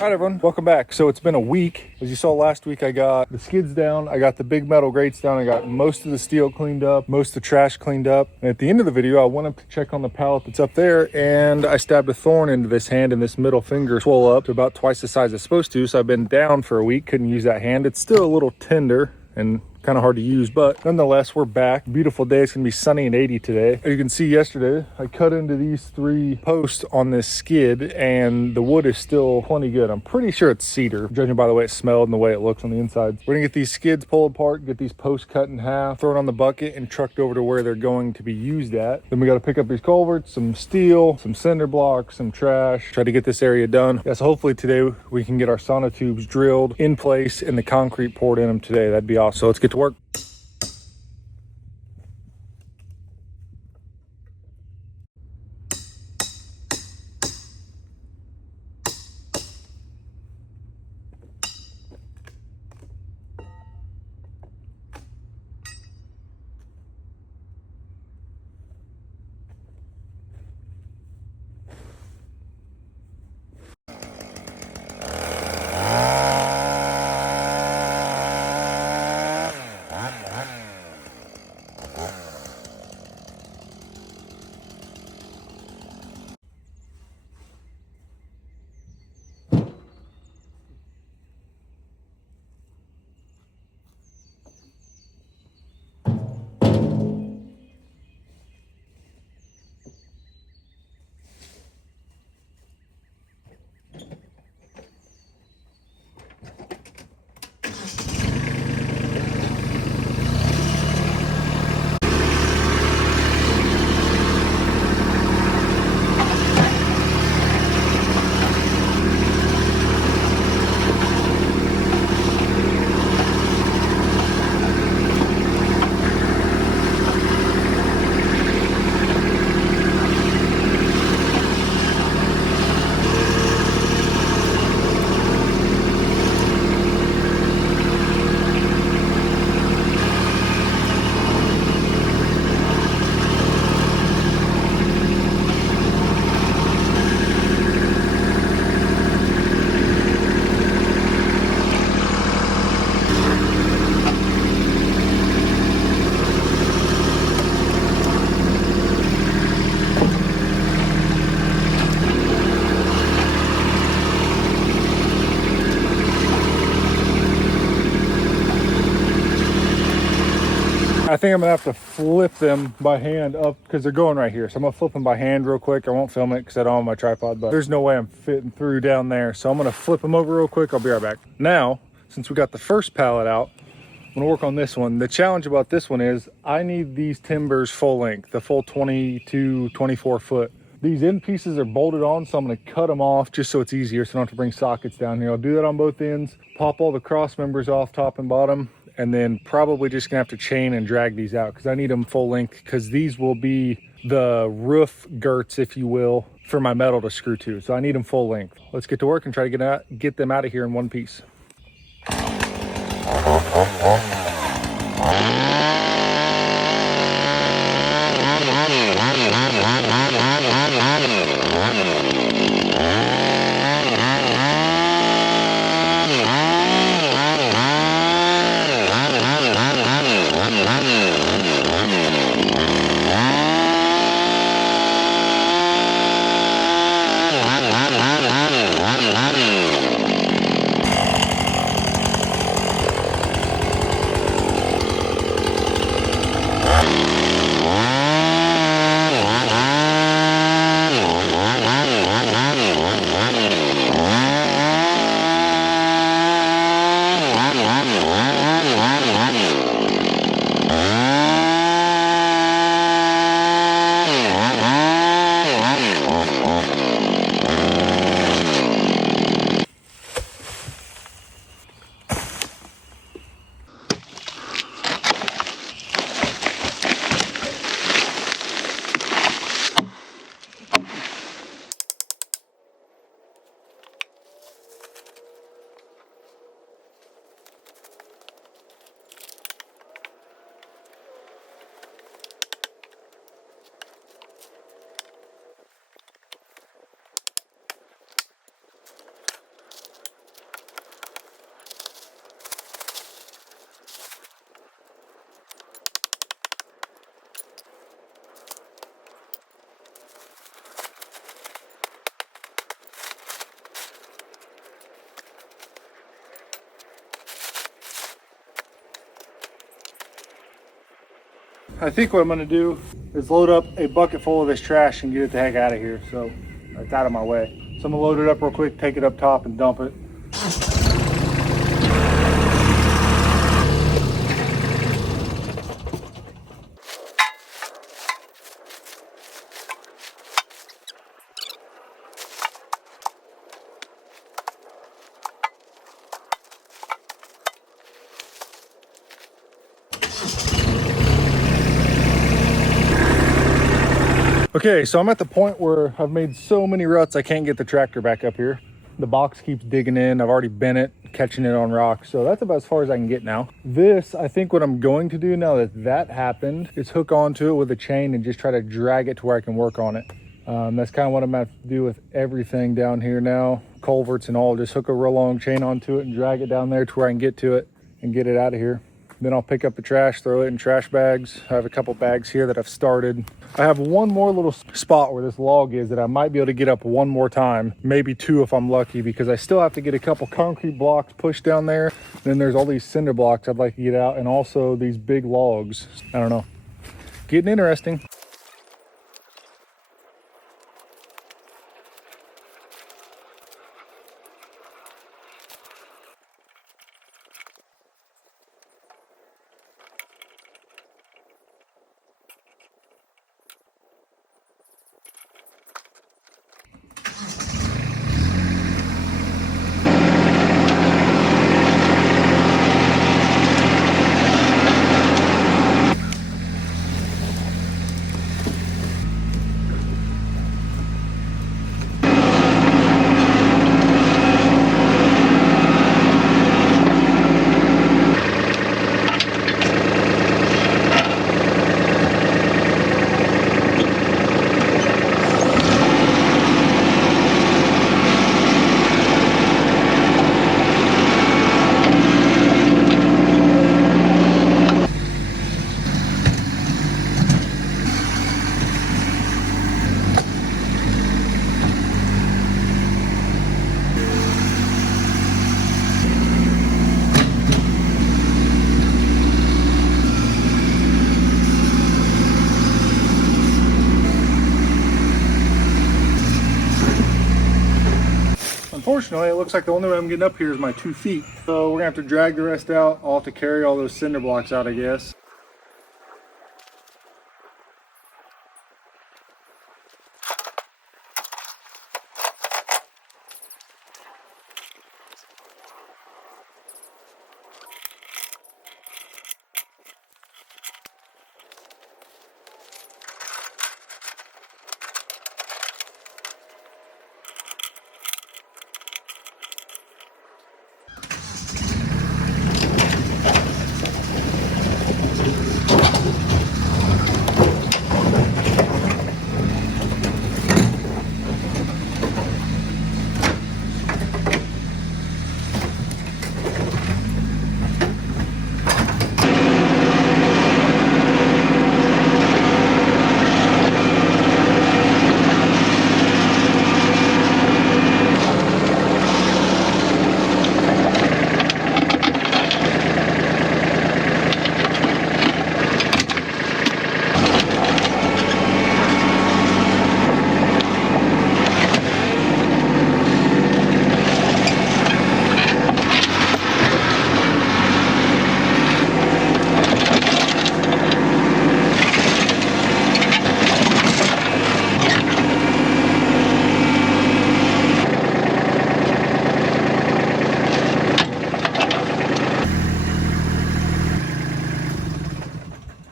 All right, everyone, welcome back. So it's been a week. As you saw last week, I got the skids down, I got the big metal grates down, I got most of the steel cleaned up, most of the trash cleaned up. And at the end of the video, I went up to check on the pallet that's up there, and I stabbed a thorn into this hand, and this middle finger swelled up to about twice the size it's supposed to. So I've been down for a week, couldn't use that hand. It's still a little tender and kind of hard to use, but nonetheless, we're back. Beautiful day. It's gonna be sunny and 80 today. As you can see, yesterday I cut into these 3 posts on this skid, and the wood is still plenty good. I'm pretty sure it's cedar, judging by the way it smelled and the way it looks on the inside. We're gonna get these skids pulled apart, get these posts cut in half, throw it on the bucket, and trucked over to where they're going to be used at. Then we got to pick up these culverts, some steel, some cinder blocks, some trash, try to get this area done. Yeah, so hopefully today we can get our sonotubes drilled in place and the concrete poured in them today. That'd be awesome. So let's get to work. I think I'm gonna have to flip them by hand up because they're going right here. So I'm gonna flip them by hand real quick. I won't film it because I don't have my tripod, but there's no way I'm fitting through down there. So I'm gonna flip them over real quick. I'll be right back. Now, since we got the first pallet out, I'm gonna work on this one. The challenge about this one is I need these timbers full length, the full 22, 24 foot. These end pieces are bolted on, so I'm gonna cut them off just so it's easier so I don't have to bring sockets down here. I'll do that on both ends, pop all the cross members off top and bottom, and then probably just gonna have to chain and drag these out because I need them full length because these will be the roof girts, if you will, for my metal to screw to. So I need them full length. Let's get to work and try to get them out of here in one piece. I think what I'm gonna do is load up a bucket full of this trash and get it the heck out of here, so it's out of my way. So I'm gonna load it up real quick, take it up top and dump it. Okay, so I'm at the point where I've made so many ruts I can't get the tractor back up here. The box keeps digging in. I've already bent it, catching it on rocks. So that's about as far as I can get now. This, I think what I'm going to do now that that happened is hook onto it with a chain and just try to drag it to where I can work on it. That's kind of what I'm gonna have to do with everything down here now, culverts and all. Just hook a real long chain onto it and drag it down there to where I can get to it and get it out of here. Then I'll pick up the trash, throw it in trash bags. I have a couple bags here that I've started. I have one more little spot where this log is that I might be able to get up one more time, maybe two if I'm lucky, because I still have to get a couple concrete blocks pushed down there. Then there's all these cinder blocks I'd like to get out, and also these big logs. I don't know. Getting interesting. Unfortunately, it looks like the only way I'm getting up here is my 2 feet. So we're gonna have to drag the rest out. I'll have to carry all those cinder blocks out, I guess.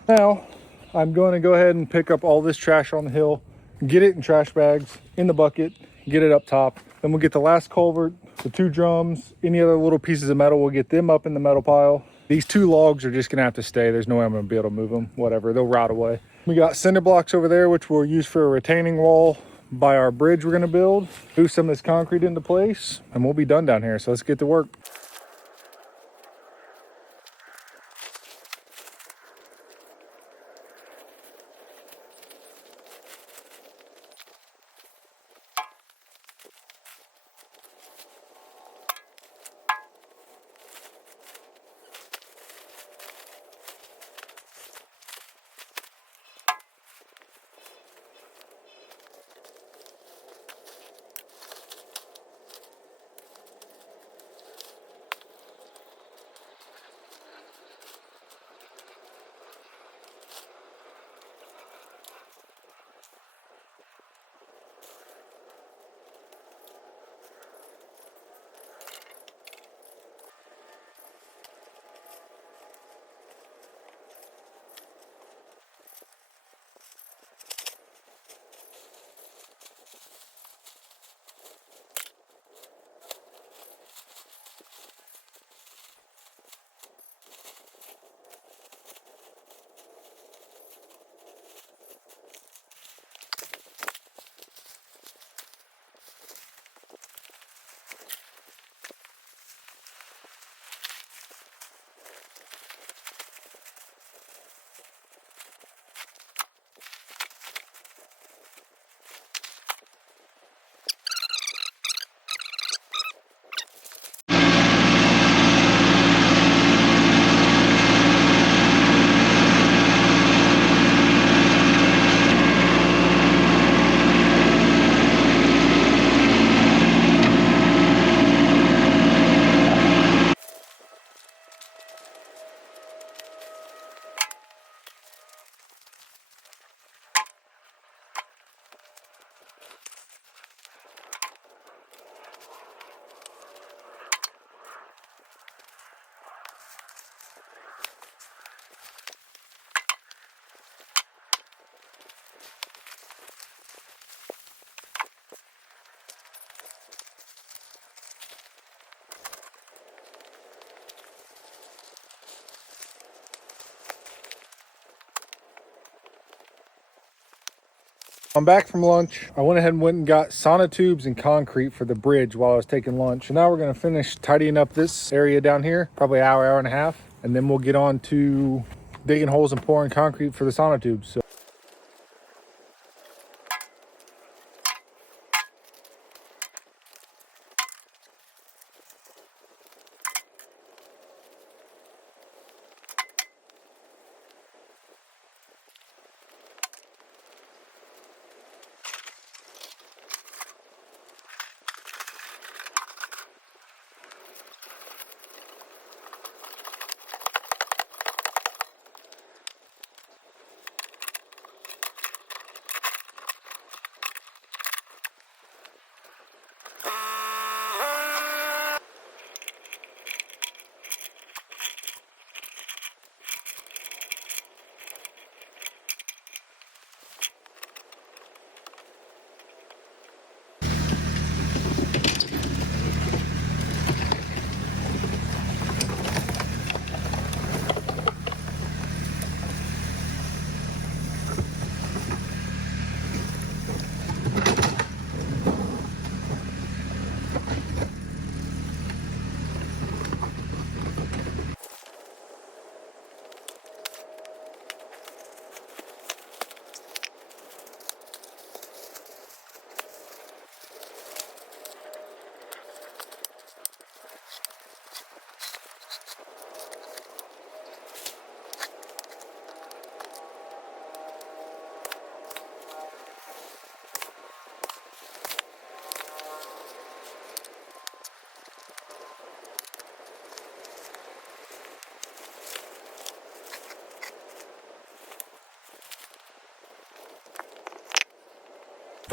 Now, I'm going to go ahead and pick up all this trash on the hill, get it in trash bags, in the bucket, get it up top. Then we'll get the last culvert, the 2 drums, any other little pieces of metal, we'll get them up in the metal pile. These 2 logs are just gonna have to stay. There's no way I'm gonna be able to move them, whatever, they'll rot away. We got cinder blocks over there, which we'll use for a retaining wall by our bridge we're gonna build. Move some of this concrete into place, and we'll be done down here. So let's get to work. I'm back from lunch. I went ahead and went and got sonotubes and concrete for the bridge while I was taking lunch. So now we're gonna finish tidying up this area down here, probably an hour, hour and a half, and then we'll get on to digging holes and pouring concrete for the sonotubes. So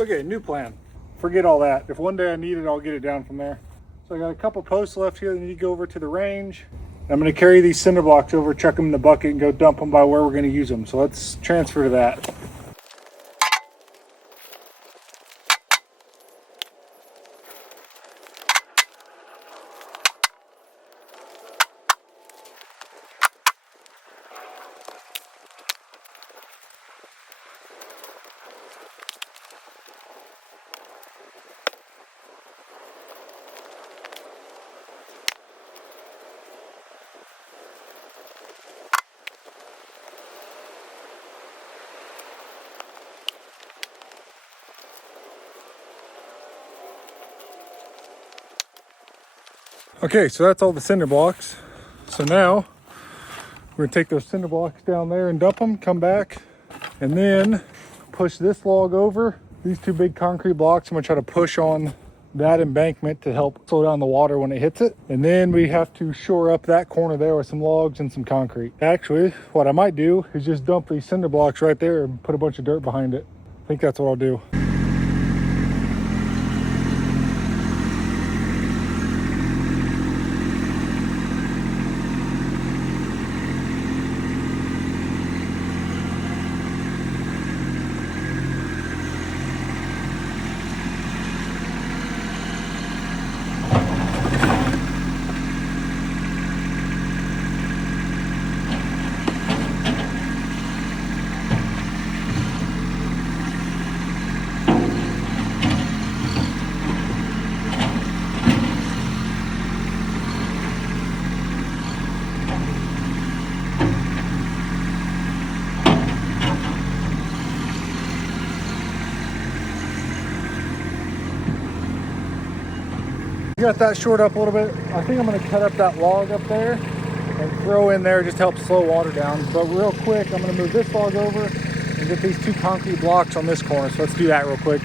okay, new plan. Forget all that. If one day I need it, I'll get it down from there. So I got a couple posts left here that need to go over to the range. I'm gonna carry these cinder blocks over, chuck them in the bucket, and go dump them by where we're gonna use them. So let's transfer to that. Okay, so that's all the cinder blocks. So now we're gonna take those cinder blocks down there and dump them, come back, and then push this log over. These two big concrete blocks, I'm gonna try to push on that embankment to help slow down the water when it hits it. And then we have to shore up that corner there with some logs and some concrete. Actually, what I might do is just dump these cinder blocks right there and put a bunch of dirt behind it. I think that's what I'll do. Got that short up a little bit. I think I'm going to cut up that log up there and throw in there, just help slow water down. But real quick, I'm going to move this log over and get these two concrete blocks on this corner. So let's do that real quick.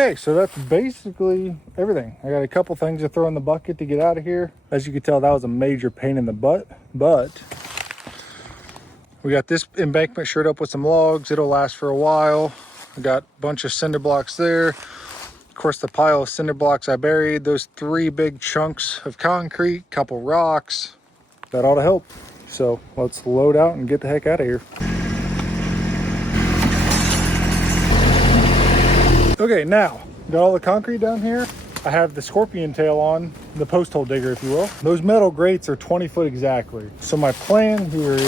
Okay, so that's basically everything. I got a couple things to throw in the bucket to get out of here. As you can tell, that was a major pain in the butt, but we got this embankment shored up with some logs. It'll last for a while. I got a bunch of cinder blocks there. Of course, the pile of cinder blocks I buried, those 3 big chunks of concrete, couple rocks, that ought to help. So let's load out and get the heck out of here. Okay, now, got all the concrete down here. I have the scorpion tail on, the post hole digger, if you will. Those metal grates are 20 foot exactly. So my plan here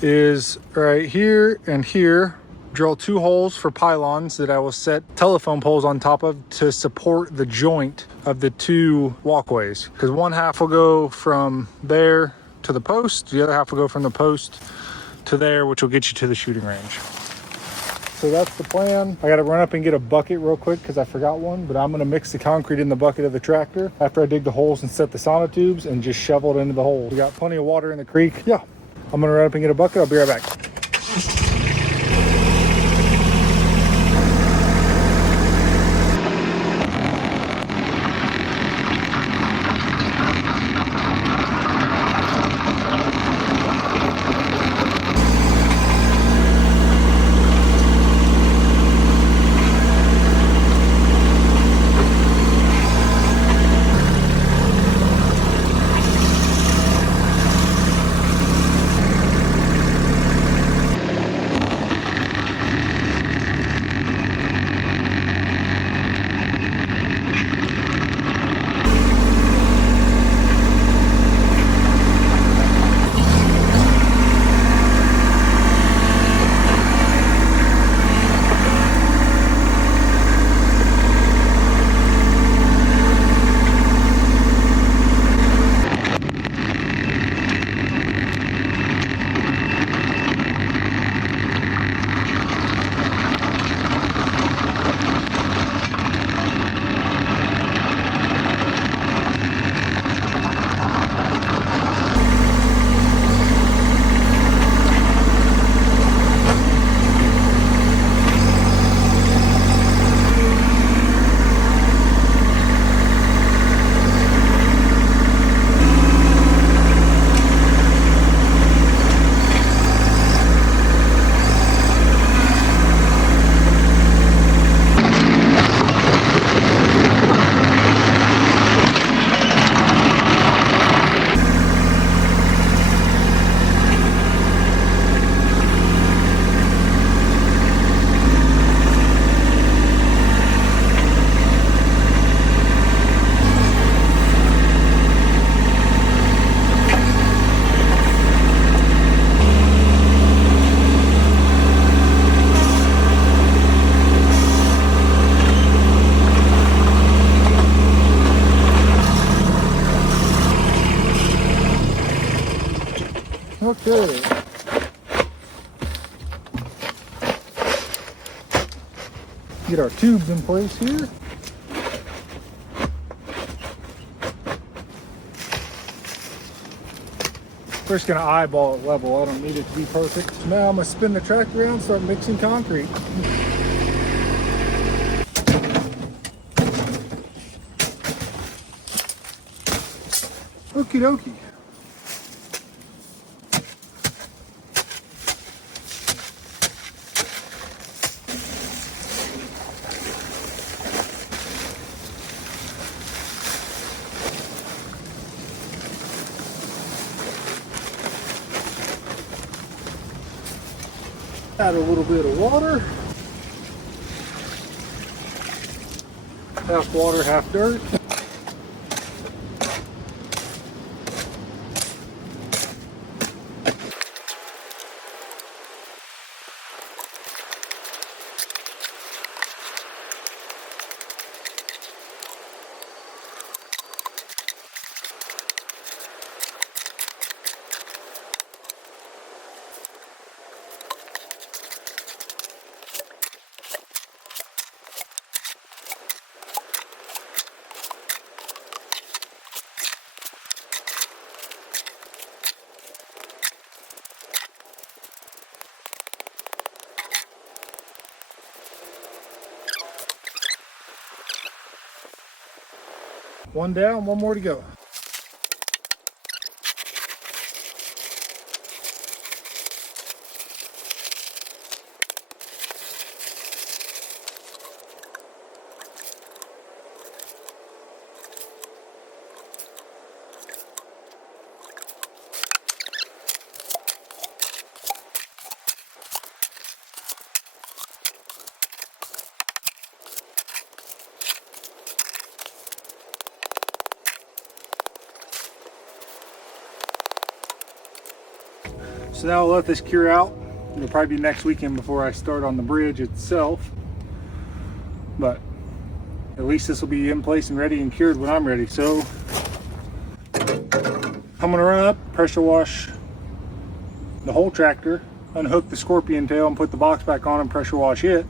is right here and here, drill 2 holes for pylons that I will set telephone poles on top of to support the joint of the 2 walkways. Because one half will go from there to the post, the other half will go from the post to there, which will get you to the shooting range. So that's the plan. I gotta run up and get a bucket real quick because I forgot one, but I'm gonna mix the concrete in the bucket of the tractor after I dig the holes and set the sonotubes and just shovel it into the holes. We got plenty of water in the creek. Yeah, I'm gonna run up and get a bucket. I'll be right back. Okay. Get our tubes in place here. We're just gonna eyeball it level. I don't need it to be perfect. Now I'm gonna spin the tractor around and start mixing concrete. Okie dokie. Add a little bit of water. Half water, half dirt. One down, one more to go. So now I'll let this cure out. It'll probably be next weekend before I start on the bridge itself. But at least this will be in place and ready and cured when I'm ready. So I'm gonna run up, pressure wash the whole tractor, unhook the scorpion tail and put the box back on and pressure wash it.